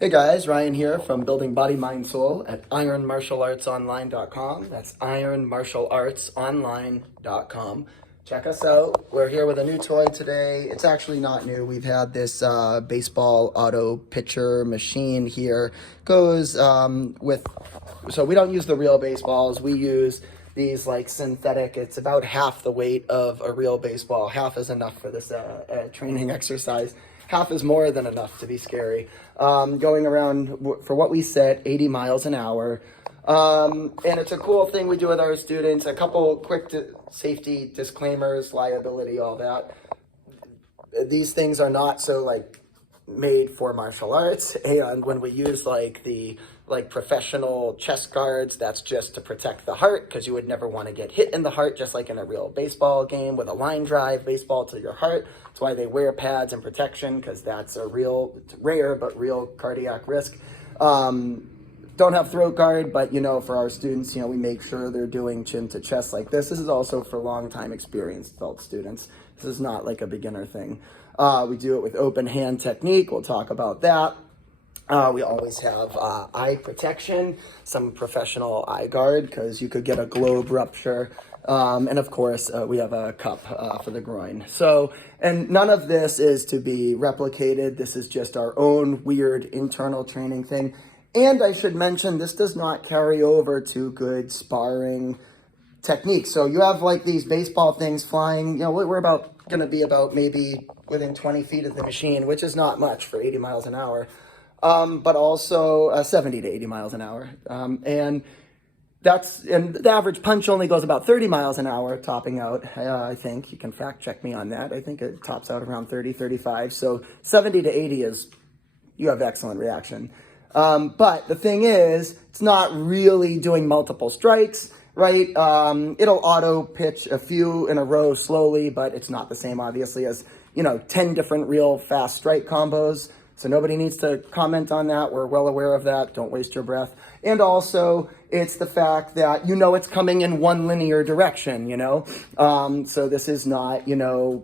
Hey guys, Ryan here from Building Body, Mind, Soul at ironmartialartsonline.com. That's ironmartialartsonline.com. Check us out. We're here with a new toy today. It's actually not new. We've had this baseball auto pitcher machine here. Goes so we don't use the real baseballs. We use these like synthetic. It's about half the weight of a real baseball. Half is enough for this training exercise. Half is more than enough to be scary. Going around, for what we said, 80 miles an hour. And it's a cool thing we do with our students. A couple quick safety disclaimers, liability, all that. These things are not so made for martial arts, and when we use the professional chest guards, that's just to protect the heart, because you would never want to get hit in the heart, just like in a real baseball game with a line drive baseball to your heart. That's why they wear pads and protection, because that's it's rare but real cardiac risk. Don't have throat guard, but for our students, we make sure they're doing chin to chest like this. This is also for long time experienced adult students. This is not like a beginner thing. We do it with open hand technique. We'll talk about that. We always have eye protection, some professional eye guard, because you could get a globe rupture. And of course, we have a cup for the groin. So, and none of this is to be replicated. This is just our own weird internal training thing. And I should mention, this does not carry over to good sparring techniques. So you have these baseball things flying, we're going to be about maybe within 20 feet of the machine, which is not much for 80 miles an hour. But also 70 to 80 miles an hour. And the average punch only goes about 30 miles an hour, topping out. I think you can fact check me on that. I think it tops out around 30, 35. So 70 to 80 you have excellent reaction. But the thing is, it's not really doing multiple strikes, right? It'll auto pitch a few in a row slowly, but it's not the same, obviously, as, 10 different real fast strike combos. So nobody needs to comment on that. We're well aware of that. Don't waste your breath. And also, it's the fact that it's coming in one linear direction, So this is not, a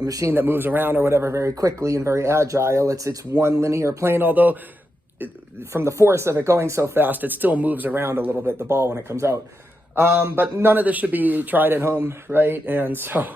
machine that moves around or whatever very quickly and very agile. It's one linear plane, although from the force of it going so fast, it still moves around a little bit, the ball, when it comes out. But none of this should be tried at home, right? And so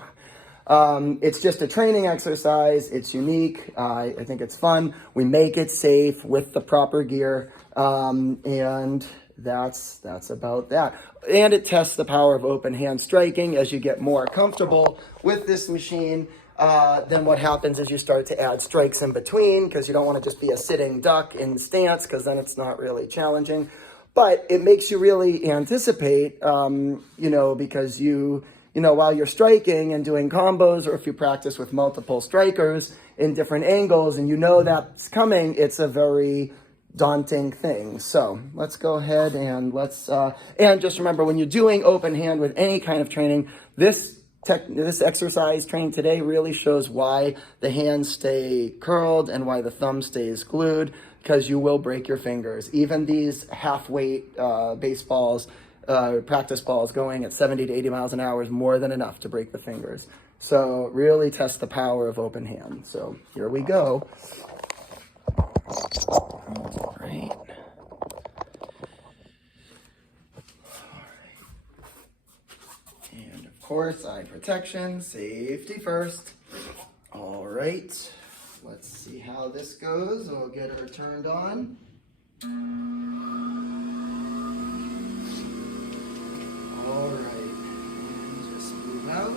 it's just a training exercise. It's unique. I think it's fun. We make it safe with the proper gear. And that's about that. And it tests the power of open hand striking. As you get more comfortable with this machine, then what happens is you start to add strikes in between, because you don't want to just be a sitting duck in stance, because then it's not really challenging. But it makes you really anticipate, because while you're striking and doing combos, or if you practice with multiple strikers in different angles and that's coming, it's a very daunting thing. So let's go ahead and and just remember, when you're doing open hand with any kind of training, this exercise training today really shows why the hands stay curled and why the thumb stays glued, because you will break your fingers. Even these half-weight baseballs, practice balls going at 70 to 80 miles an hour is more than enough to break the fingers. So really test the power of open hand. So here we go. All right. And of course, eye protection, safety first. All right. Let's see how this goes. We'll get her turned on. All right. And just move out.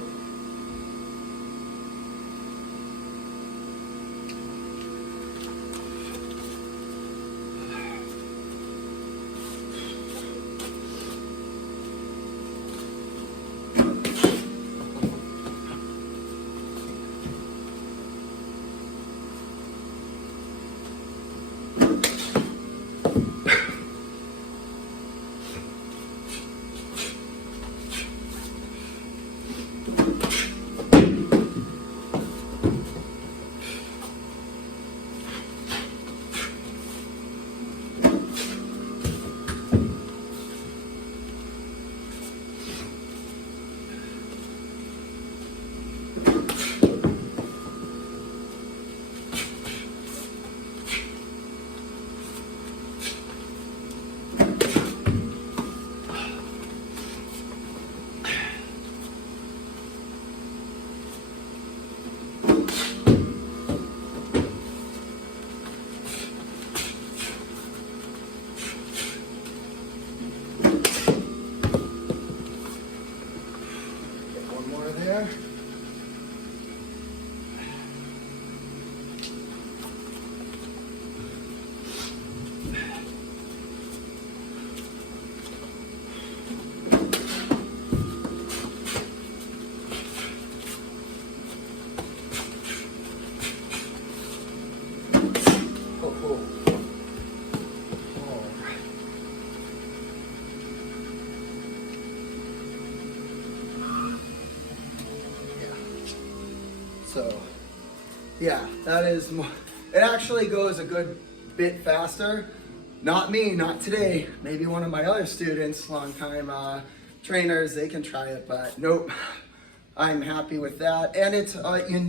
So yeah, that is more, it actually goes a good bit faster. Not me, not today. Maybe one of my other students, long-time trainers, they can try it, but nope. I'm happy with that. And it's,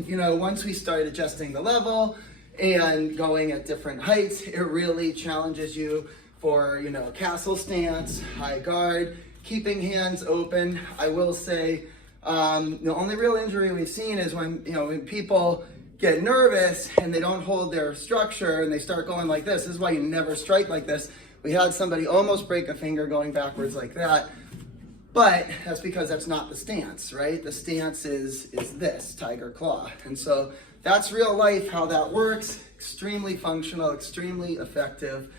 you know, once we start adjusting the level and going at different heights, it really challenges you for, you know, castle stance, high guard, keeping hands open. I will say, the only real injury we've seen is when, you know, when people get nervous and they don't hold their structure and they start going like this. This is why you never strike like this. We had somebody almost break a finger going backwards like that, but that's because that's not the stance, right? The stance is this, tiger claw. And so that's real life, how that works. Extremely functional, extremely effective.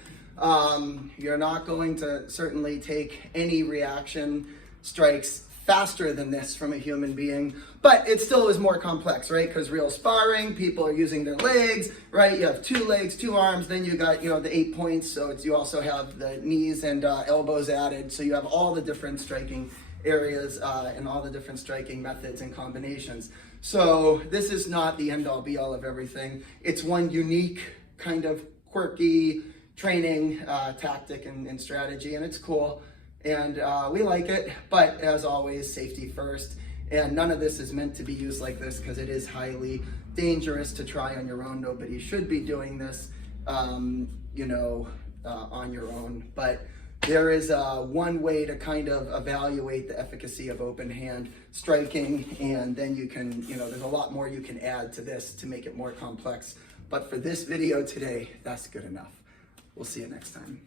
You're not going to certainly take any reaction strikes faster than this from a human being, but it still is more complex, right? Because real sparring, people are using their legs, right? You have 2 legs, 2 arms, then you got, you know, the 8 points, so it's, you also have the knees and elbows added, so you have all the different striking areas and all the different striking methods and combinations. So this is not the end-all be-all of everything. It's one unique kind of quirky training tactic and strategy, and it's cool. And we like it, but as always, safety first. And none of this is meant to be used like this because it is highly dangerous to try on your own. Nobody should be doing this, you know, on your own. But there is one way to kind of evaluate the efficacy of open hand striking, and then you can, you know, there's a lot more you can add to this to make it more complex. But for this video today, that's good enough. We'll see you next time.